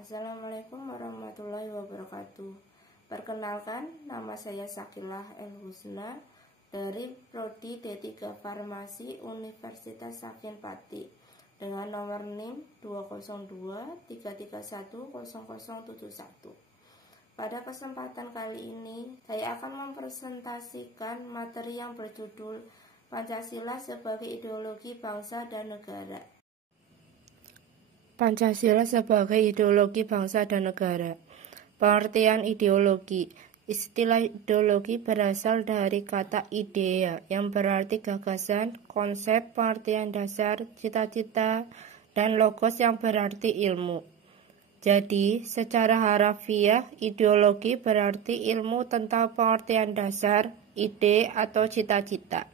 Assalamualaikum warahmatullahi wabarakatuh. Perkenalkan, nama saya Sakilah El Husna dari Prodi D3 Farmasi Universitas Sakin Pati dengan nomor NIM 202-331-0071. Pada kesempatan kali ini, saya akan mempresentasikan materi yang berjudul Pancasila sebagai ideologi bangsa dan negara. Pancasila sebagai ideologi bangsa dan negara. Pengertian ideologi. Istilah ideologi berasal dari kata idea yang berarti gagasan, konsep, pengertian dasar, cita-cita, dan logos yang berarti ilmu. Jadi, secara harafiah, ideologi berarti ilmu tentang pengertian dasar, ide, atau cita-cita.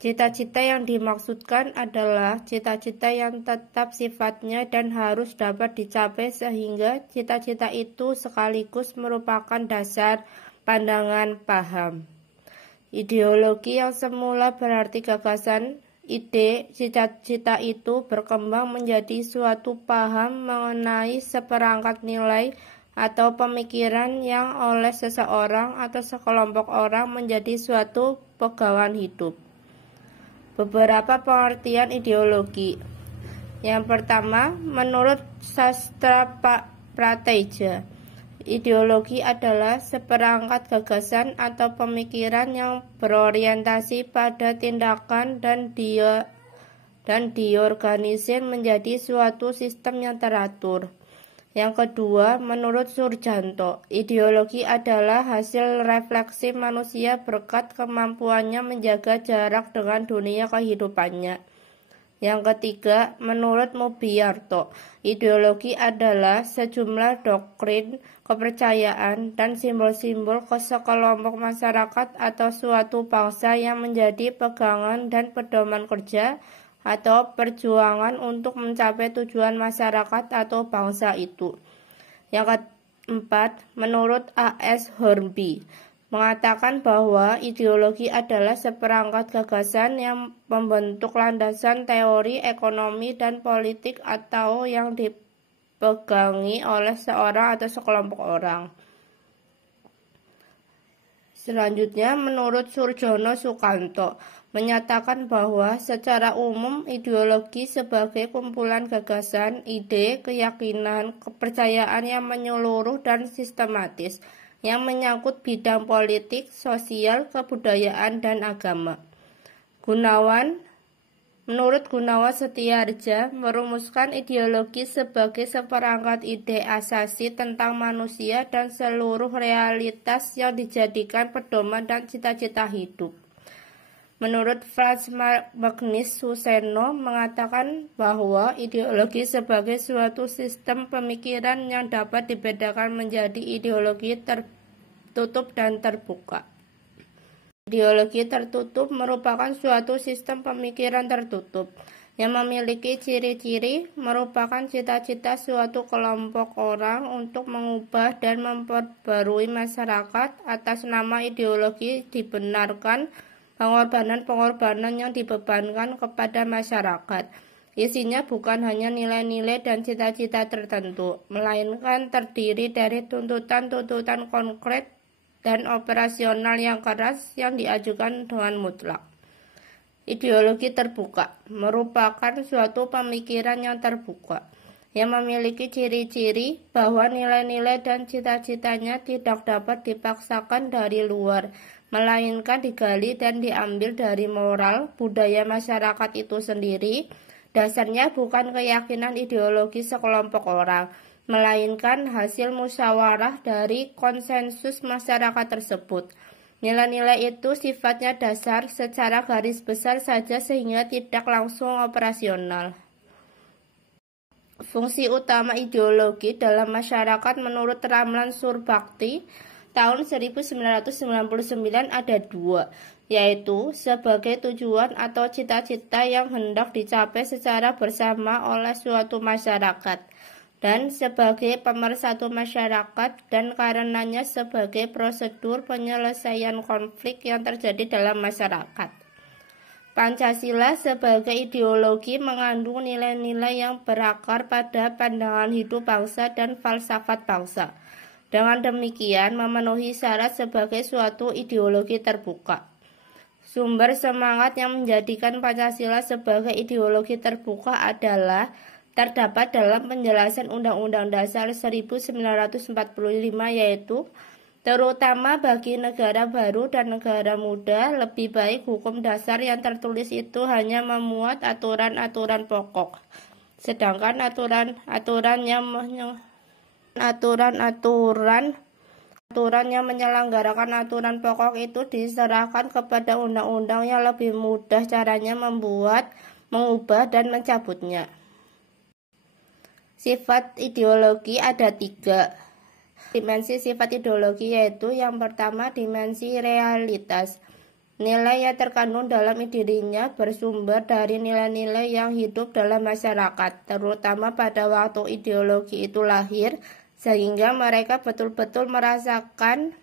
Cita-cita yang dimaksudkan adalah cita-cita yang tetap sifatnya dan harus dapat dicapai sehingga cita-cita itu sekaligus merupakan dasar pandangan paham. Ideologi yang semula berarti gagasan, ide, cita-cita itu berkembang menjadi suatu paham mengenai seperangkat nilai atau pemikiran yang oleh seseorang atau sekelompok orang menjadi suatu pegangan hidup. Beberapa pengertian ideologi. Yang pertama, menurut sastra Prateja, ideologi adalah seperangkat gagasan atau pemikiran yang berorientasi pada tindakan dan diorganisir menjadi suatu sistem yang teratur. Yang kedua, menurut Surjanto, ideologi adalah hasil refleksi manusia berkat kemampuannya menjaga jarak dengan dunia kehidupannya. Yang ketiga, menurut Mubiarto, ideologi adalah sejumlah doktrin, kepercayaan, dan simbol-simbol sekelompok masyarakat atau suatu bangsa yang menjadi pegangan dan pedoman kerja atau perjuangan untuk mencapai tujuan masyarakat atau bangsa itu. Yang keempat, menurut A.S. Hornby, mengatakan bahwa ideologi adalah seperangkat gagasan yang membentuk landasan teori ekonomi dan politik atau yang dipegangi oleh seorang atau sekelompok orang. Selanjutnya, menurut Surjono Sukanto, menyatakan bahwa secara umum ideologi sebagai kumpulan gagasan, ide, keyakinan, kepercayaan yang menyeluruh dan sistematis, yang menyangkut bidang politik, sosial, kebudayaan, dan agama. Menurut Gunawan Setiarja, merumuskan ideologi sebagai seperangkat ide asasi tentang manusia dan seluruh realitas yang dijadikan pedoman dan cita-cita hidup. Menurut Franz Magnus Suseno mengatakan bahwa ideologi sebagai suatu sistem pemikiran yang dapat dibedakan menjadi ideologi tertutup dan terbuka. Ideologi tertutup merupakan suatu sistem pemikiran tertutup yang memiliki ciri-ciri merupakan cita-cita suatu kelompok orang untuk mengubah dan memperbarui masyarakat atas nama ideologi dibenarkan pengorbanan-pengorbanan yang dibebankan kepada masyarakat. Isinya bukan hanya nilai-nilai dan cita-cita tertentu, melainkan terdiri dari tuntutan-tuntutan konkret dan operasional yang keras yang diajukan dengan mutlak. Ideologi terbuka merupakan suatu pemikiran yang terbuka, yang memiliki ciri-ciri bahwa nilai-nilai dan cita-citanya tidak dapat dipaksakan dari luar, melainkan digali dan diambil dari moral, budaya masyarakat itu sendiri. Dasarnya bukan keyakinan ideologi sekelompok orang, melainkan hasil musyawarah dari konsensus masyarakat tersebut. Nilai-nilai itu sifatnya dasar secara garis besar saja sehingga tidak langsung operasional. Fungsi utama ideologi dalam masyarakat menurut Ramlan Surbakti tahun 1999 ada dua, yaitu sebagai tujuan atau cita-cita yang hendak dicapai secara bersama oleh suatu masyarakat, dan sebagai pemersatu masyarakat, dan karenanya sebagai prosedur penyelesaian konflik yang terjadi dalam masyarakat. Pancasila sebagai ideologi mengandung nilai-nilai yang berakar pada pandangan hidup bangsa dan falsafat bangsa. Dengan demikian, memenuhi syarat sebagai suatu ideologi terbuka. Sumber semangat yang menjadikan Pancasila sebagai ideologi terbuka adalah terdapat dalam penjelasan Undang-Undang Dasar 1945, yaitu terutama bagi negara baru dan negara muda, lebih baik hukum dasar yang tertulis itu hanya memuat aturan-aturan pokok, sedangkan aturan yang menyelenggarakan aturan pokok itu diserahkan kepada undang-undang yang lebih mudah caranya membuat, mengubah, dan mencabutnya. Sifat ideologi ada 3 dimensi sifat ideologi, yaitu yang pertama dimensi realitas. Nilai yang terkandung dalam dirinya bersumber dari nilai-nilai yang hidup dalam masyarakat, terutama pada waktu ideologi itu lahir, sehingga mereka betul-betul merasakan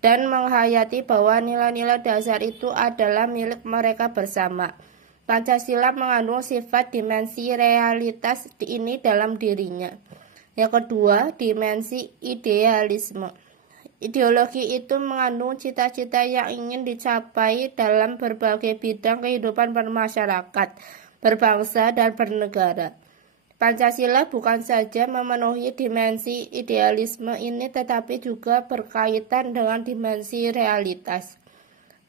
dan menghayati bahwa nilai-nilai dasar itu adalah milik mereka bersama. Pancasila mengandung sifat dimensi realitas ini dalam dirinya. Yang kedua, dimensi idealisme. Ideologi itu mengandung cita-cita yang ingin dicapai dalam berbagai bidang kehidupan bermasyarakat, berbangsa, dan bernegara. Pancasila bukan saja memenuhi dimensi idealisme ini, tetapi juga berkaitan dengan dimensi realitas.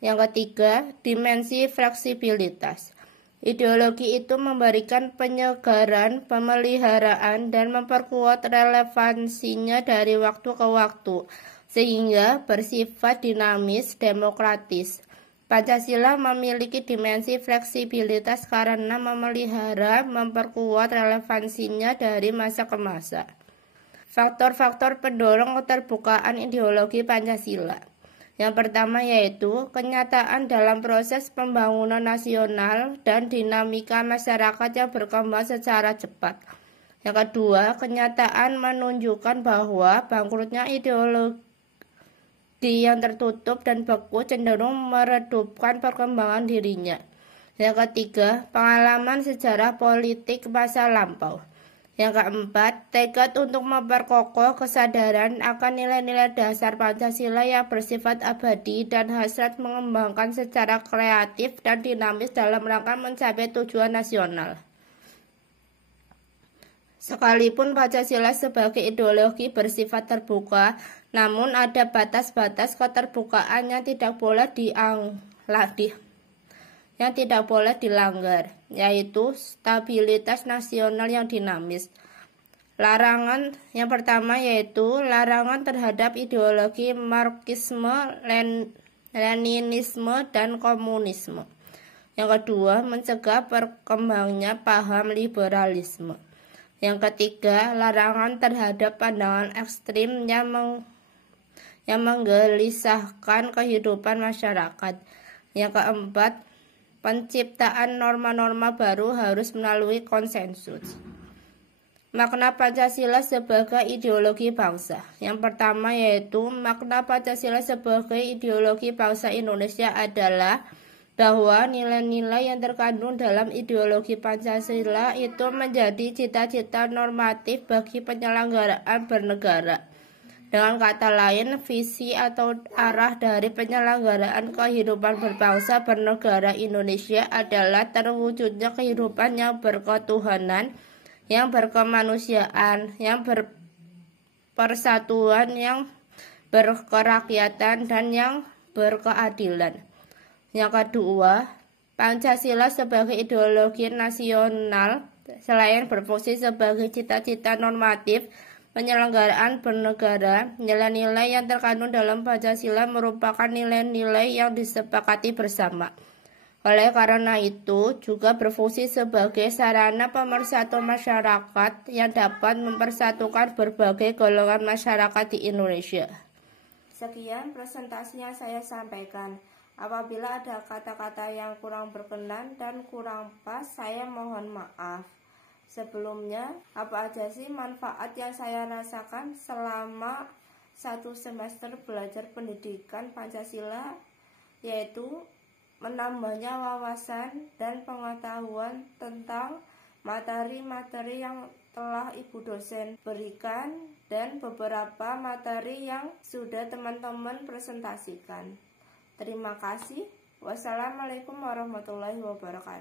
Yang ketiga, dimensi fleksibilitas. Ideologi itu memberikan penyegaran, pemeliharaan, dan memperkuat relevansinya dari waktu ke waktu, sehingga bersifat dinamis, demokratis. Pancasila memiliki dimensi fleksibilitas karena memelihara, memperkuat relevansinya dari masa ke masa. Faktor-faktor pendorong keterbukaan ideologi Pancasila. Yang pertama yaitu kenyataan dalam proses pembangunan nasional dan dinamika masyarakat yang berkembang secara cepat. Yang kedua, kenyataan menunjukkan bahwa bangkrutnya ideologi yang tertutup dan beku cenderung meredupkan perkembangan dirinya. Yang ketiga, pengalaman sejarah politik masa lampau. Yang keempat, tekad untuk memperkokoh kesadaran akan nilai-nilai dasar Pancasila yang bersifat abadi dan hasrat mengembangkan secara kreatif dan dinamis dalam rangka mencapai tujuan nasional. Sekalipun Pancasila sebagai ideologi bersifat terbuka, namun ada batas-batas keterbukaan yang tidak boleh dilanggar, yaitu stabilitas nasional yang dinamis. Larangan yang pertama yaitu larangan terhadap ideologi Marxisme, Leninisme, dan komunisme. Yang kedua, mencegah perkembangnya paham liberalisme. Yang ketiga, larangan terhadap pandangan ekstrim yang menggelisahkan kehidupan masyarakat. Yang keempat, penciptaan norma-norma baru harus melalui konsensus. Makna Pancasila sebagai ideologi bangsa. Yang pertama yaitu makna Pancasila sebagai ideologi bangsa Indonesia adalah bahwa nilai-nilai yang terkandung dalam ideologi Pancasila itu menjadi cita-cita normatif bagi penyelenggaraan bernegara. Dengan kata lain, visi atau arah dari penyelenggaraan kehidupan berbangsa bernegara Indonesia adalah terwujudnya kehidupan yang berketuhanan, yang berkemanusiaan, yang berpersatuan, yang berkerakyatan, dan yang berkeadilan. Yang kedua, Pancasila sebagai ideologi nasional selain berfungsi sebagai cita-cita normatif penyelenggaraan bernegara, nilai-nilai yang terkandung dalam Pancasila merupakan nilai-nilai yang disepakati bersama. Oleh karena itu, juga berfungsi sebagai sarana pemersatu masyarakat yang dapat mempersatukan berbagai golongan masyarakat di Indonesia. Sekian presentasi yang saya sampaikan. Apabila ada kata-kata yang kurang berkenan dan kurang pas, saya mohon maaf. Sebelumnya, apa aja sih manfaat yang saya rasakan selama 1 semester belajar pendidikan Pancasila? Yaitu menambahnya wawasan dan pengetahuan tentang materi-materi yang telah Ibu dosen berikan dan beberapa materi yang sudah teman-teman presentasikan. Terima kasih. Wassalamualaikum warahmatullahi wabarakatuh.